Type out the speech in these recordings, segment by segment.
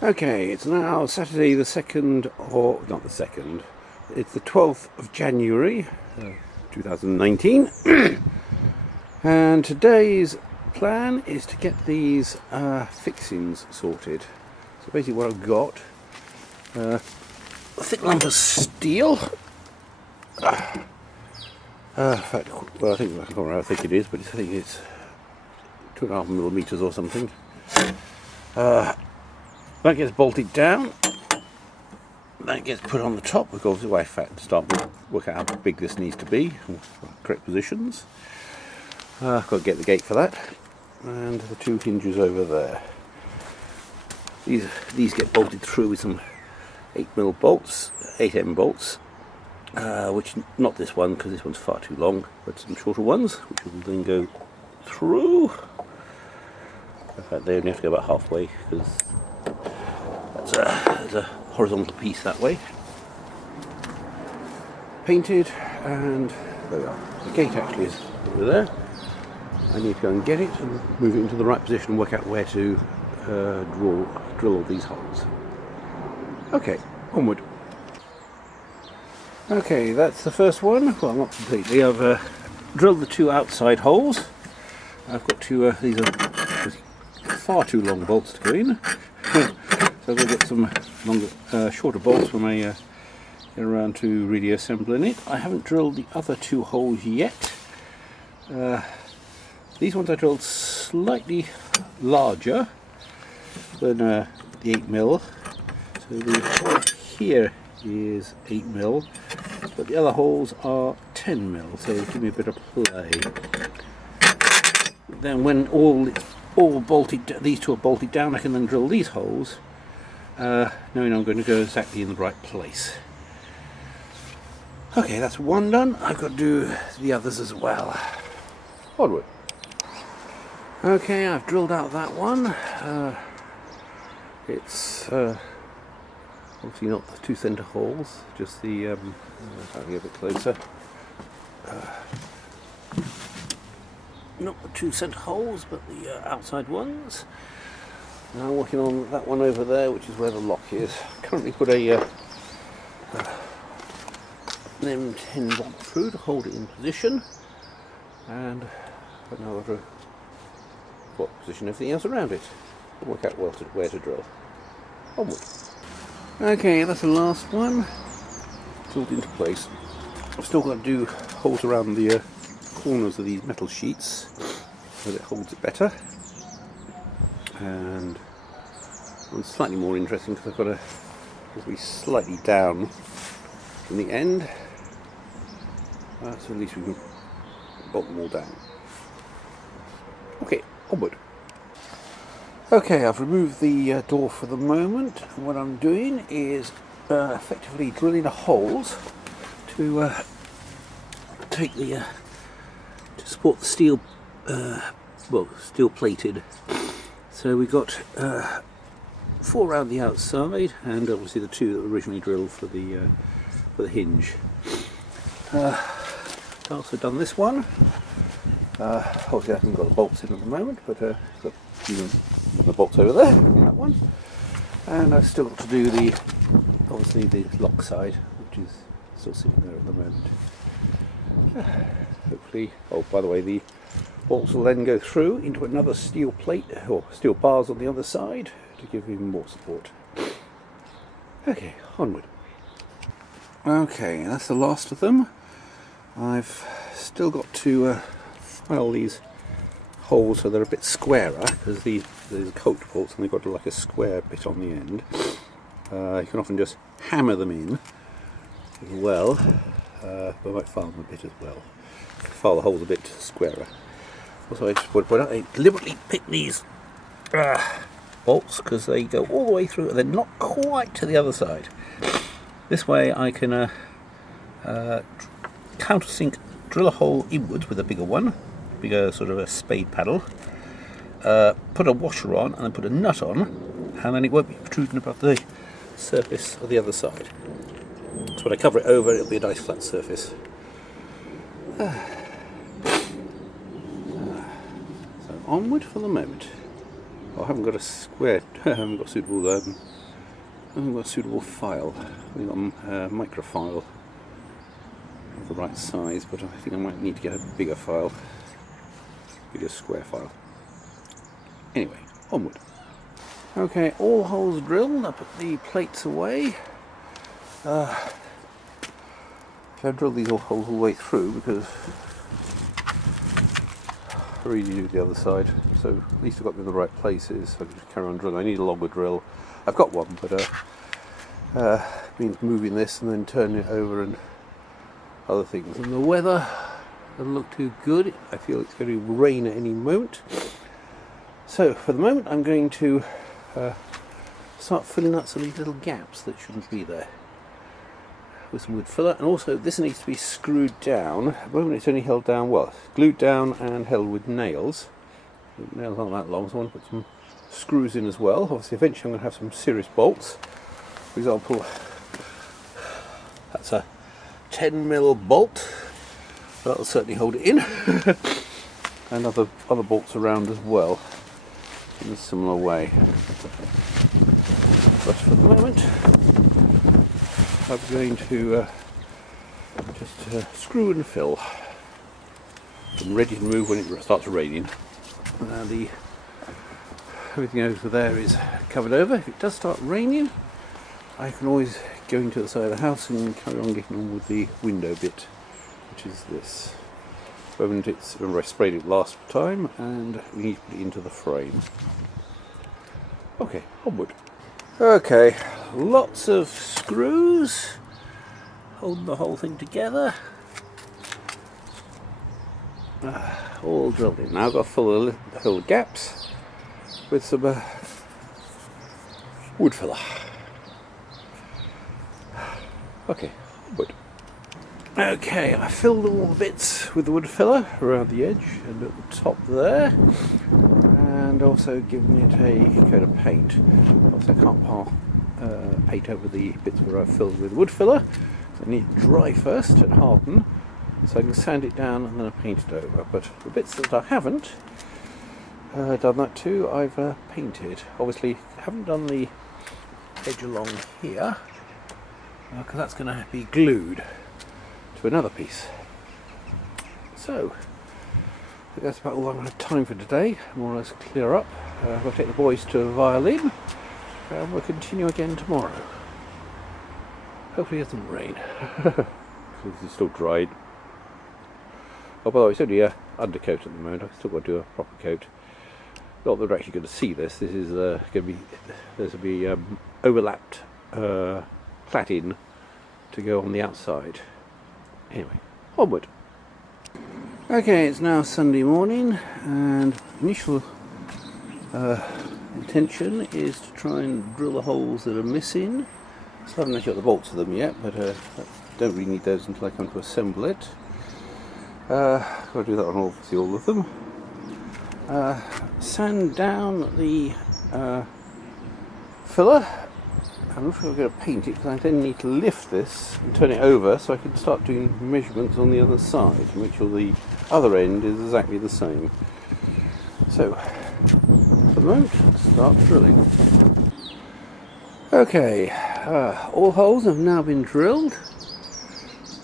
Okay, it's now Saturday the 2nd, or not the 2nd, it's the 12th of January 2019 and today's plan is to get these fixings sorted. So basically what I've got, a thick lump of steel, in fact, well I can't remember how thick it is, but I think it's 2.5 millimeters or something. That gets bolted down, that gets put on the top, because I have to start work out how big this needs to be, correct positions. I've got to get the gate for that, and the two hinges over there. These get bolted through with some 8mm bolts, 8M bolts, which not this one because this one's far too long, but some shorter ones which will then go through. In fact, they only have to go about halfway because there's a horizontal piece that way. Painted, and there we are. The gate actually is over there. I need to go and get it and move it into the right position and work out where to drill all these holes. Okay, onward. Okay, that's the first one. Well, not completely. I've drilled the two outside holes. I've got two, these are far too long bolts to go in. So I've got to get some longer, shorter bolts when I get around to really assembling it. I haven't drilled the other two holes yet. These ones I drilled slightly larger than the 8mm. So the hole here is 8mm, but the other holes are 10mm, so give me a bit of play. Then when all bolted, these two are bolted down, I can then drill these holes, knowing I'm going to go exactly in the right place. Okay, that's one done. I've got to do the others as well. Onward. Okay, I've drilled out that one. It's obviously not the two centre holes, just the, if I can get a bit closer, not the two centre holes, but the outside ones. Now I'm working on that one over there, which is where the lock is. Currently put a an M10 bolt through to hold it in position, and now I've got to position everything else around it. Work out where to drill. Onward. Okay, that's the last one. Drilled into place. I've still got to do holes around the corners of these metal sheets so that it holds it better. And one's slightly more interesting because I've got to be slightly down from the end. So at least we can bolt them all down. Okay, onward. Okay, I've removed the door for the moment. What I'm doing is effectively drilling the holes to take the to support the steel, well, steel plated. So we've got 4 around the outside, and obviously the 2 that were originally drilled for the hinge. I've also done this one. Obviously I haven't got the bolts in at the moment, but got the bolts over there on that one, and I've still got to do obviously the lock side, which is still sitting there at the moment. Hopefully, oh by the way, the bolts will then go through into another steel plate or steel bars on the other side to give even more support. Okay, onward. Okay, that's the last of them. I've still got to file these holes so they're a bit squarer, because these are coat bolts and they've got like a square bit on the end. You can often just hammer them in as well, but I might file them a bit as well. File the holes a bit squarer. Also, I just want to point out, I deliberately picked these bolts because they go all the way through and they're not quite to the other side. This way I can countersink, drill a hole inwards with a bigger one, bigger sort of a spade paddle, put a washer on and then put a nut on, and then it won't be protruding above the surface of the other side. So when I cover it over, it'll be a nice flat surface. So onward for the moment. I haven't got a square. I haven't got suitable. I haven't got a suitable file. I've got a microfile of the right size, but I think I might need to get a bigger file, bigger square file. Anyway, onward. Okay, all holes drilled. I put the plates away. I've drilled these all holes all the way through because I really do the other side, so at least I've got them in the right places, so I can just carry on drilling. I need a longer drill. I've got one, but means moving this and then turning it over and other things. And the weather doesn't look too good. I feel it's going to rain at any moment. So for the moment I'm going to start filling out some of these little gaps that shouldn't be there with some wood filler. And also this needs to be screwed down. At the moment it's only held down, well, glued down and held with nails. The nails aren't that long, so I want to put some screws in as well. Obviously eventually I'm going to have some serious bolts. For example, that's a 10mm bolt. That'll certainly hold it in. And other bolts around as well in a similar way. But for the moment I'm going to just screw and fill. I'm ready to move when it starts raining. Everything over there is covered over. If it does start raining, I can always go into the side of the house and carry on getting on with the window bit, which is this. Remember I sprayed it last time and we need to put it into the frame. Okay, onward. Okay, lots of screws holding the whole thing together. All drilled in. Now I've got to fill the little gaps with some wood filler. Okay, wood. Okay, I filled all the bits with the wood filler around the edge and at the top there, and also given it a coat of paint. Obviously I can't paint over the bits where I've filled with wood filler, so I need it dry first and harden, so I can sand it down and then I paint it over. But the bits that I haven't done that to, I've painted. Obviously I haven't done the edge along here, because that's going to be glued to another piece. So I think that's about all I'm going to have time for today. More or less clear up. I'll take the boys to a violin and we'll continue again tomorrow. Hopefully it doesn't rain because it's still dried. Oh, by the way, it's only undercoat at the moment. I've still got to do a proper coat. Not that we're actually going to see this. This is going to be overlapped cladding to go on the outside. Anyway, onward. Okay, it's now Sunday morning and initial intention is to try and drill the holes that are missing. I haven't actually got the bolts of them yet, but don't really need those until I come to assemble it. I'll do that on all of them. Sand down the filler. I'm not sure I'm going to paint it because I then need to lift this and turn it over so I can start doing measurements on the other side to make sure the other end is exactly the same. So, for the moment, let's start drilling. Okay, all holes have now been drilled.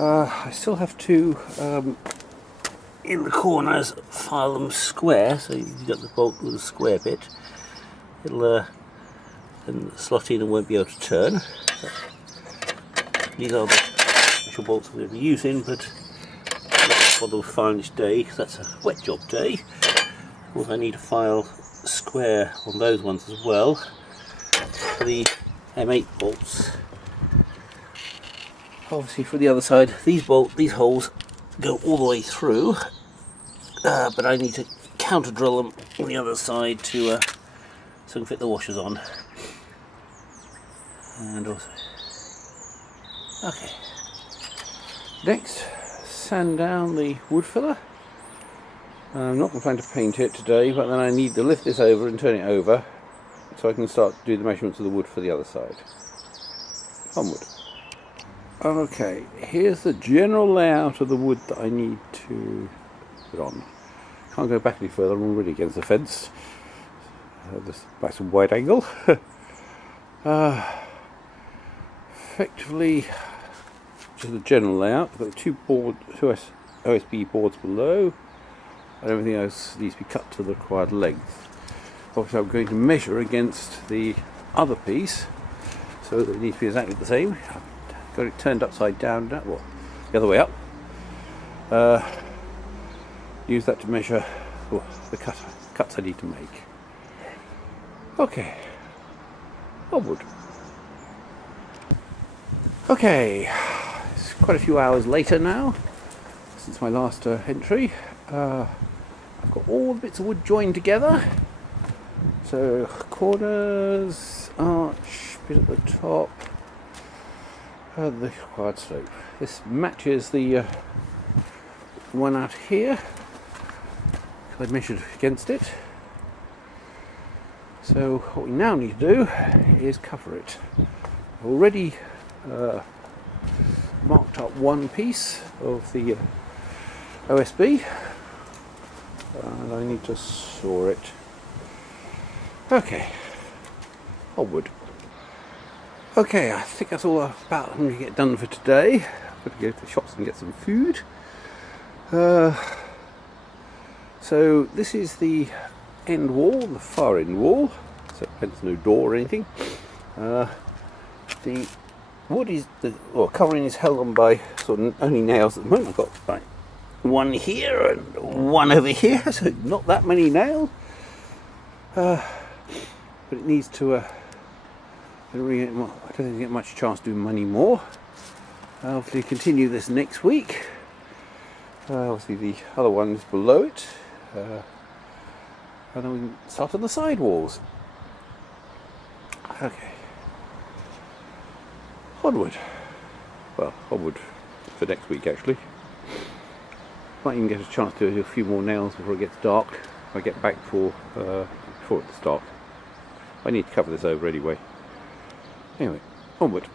I still have to, in the corners, file them square, so you've got the bolt with a square bit. It'll and slot in and won't be able to turn. These are the actual bolts we're going to be using, but I'm not going to bother with filing this day because that's a wet job day. Also, I need to file square on those ones as well for the M8 bolts. Obviously, for the other side, these holes go all the way through, but I need to counter drill them on the other side to so I can fit the washers on. And also, okay. Next, sand down the wood filler. I'm not going to paint it today, but then I need to lift this over and turn it over so I can start to do the measurements of the wood for the other side. Onward. Okay, here's the general layout of the wood that I need to put on. Can't go back any further, I'm already against the fence. this by some wide angle. Effectively, just the general layout. I've got the two OSB boards below, and everything else needs to be cut to the required length. Obviously, I'm going to measure against the other piece, so that it needs to be exactly the same. I've got it turned upside down, well, the other way up. Use that to measure the cuts I need to make. Okay, onward. Okay, it's quite a few hours later now since my last entry. I've got all the bits of wood joined together. So corners, arch, bit at the top, and the required slope. This matches the one out here, because I measured against it. So what we now need to do is cover it. I've already marked up one piece of the OSB, and I need to saw it. Okay, onward. Okay, I think that's all about I'm going to get done for today. I'm going to go to the shops and get some food. So this is the end wall, the far end wall, so hence no door or anything. The wood is, covering is held on by sort of only nails at the moment. I've got like one here and one over here, so not that many nails. But it needs to, I don't think I get much chance to do any more. I'll hopefully continue this next week. Obviously the other one is below it. And then we can start on the side walls. Okay. Onward. Well, onward for next week actually. Might even get a chance to do a few more nails before it gets dark. If I get back before it's dark. I need to cover this over anyway. Anyway, onward.